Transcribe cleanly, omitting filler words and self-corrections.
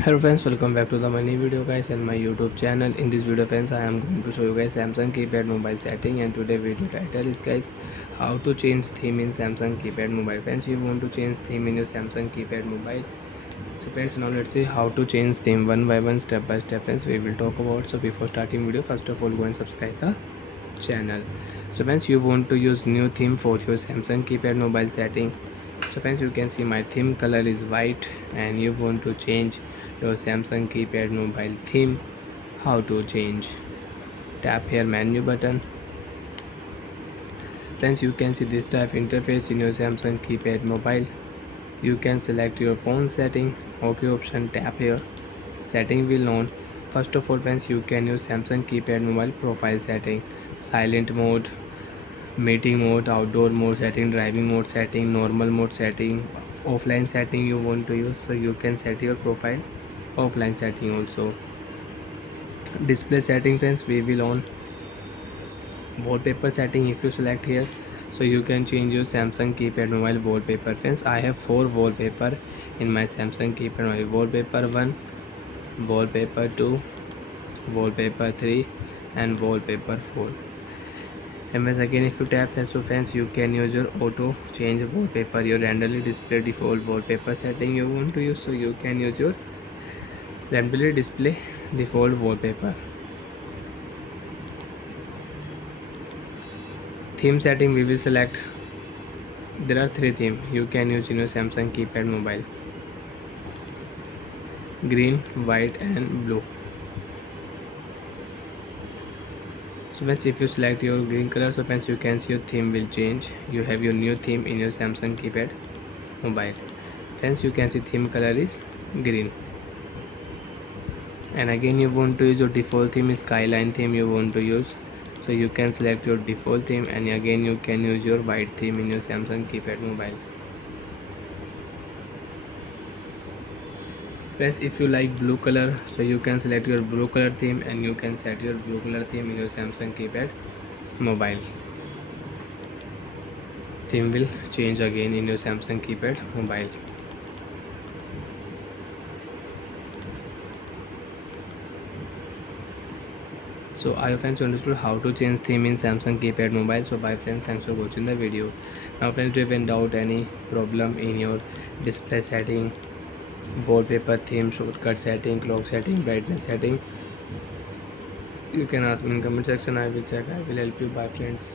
Hello friends, welcome back to the new video guys and my YouTube channel. In this video friends, I am going to show you guys Samsung keypad mobile setting, and today video title is guys how to change theme in Samsung keypad mobile. Friends, you want to change theme in your Samsung keypad mobile. So friends, now let's see how to change theme one by one, step by step friends we will talk about. So before starting video, first of all go and subscribe the channel. So friends, you want to use new theme for your Samsung keypad mobile setting. So friends, you can see my theme color is white and you want to change your Samsung keypad mobile theme. How to change? Tap here menu button. Friends, you can see this type interface in your Samsung keypad mobile. You can select your phone setting. OK option, tap here. Setting will on. First of all friends, you can use Samsung keypad mobile profile setting, silent mode, meeting mode, outdoor mode setting, driving mode setting, normal mode setting, offline setting you want to use, so you can set your profile offline setting also. Display setting friends, we will on. Wallpaper setting, if you select here, so you can change your Samsung keypad mobile wallpaper. Friends, I have 4 wallpaper in my Samsung keypad mobile. Wallpaper 1, wallpaper 2, wallpaper 3 and wallpaper 4. And once again, if you tap that, so friends, you can use your auto change wallpaper, your randomly display default wallpaper setting you want to use, so you can use your randomly display default wallpaper. Theme setting, we will select. There are 3 themes you can use in your Samsung keypad mobile: green, white and blue. So friends, if you select your green color, so friends, you can see your theme will change. You have your new theme in your Samsung keypad mobile. Friends, you can see theme color is green. And again, you want to use your default theme is skyline theme you want to use, so you can select your default theme, and again you can use your white theme in your Samsung keypad mobile. Friends, if you like blue color, so you can select your blue color theme and you can set your blue color theme in your Samsung keypad mobile. Theme will change again in your Samsung keypad mobile. So I hope friends understood how to change theme in Samsung keypad mobile. So bye friends, thanks for watching the video. Now friends, do you have any doubt, any problem in your display setting, wallpaper theme, shortcut setting, clock setting, brightness setting, you can ask me in comment section. I will check, I will help you. Bye friends.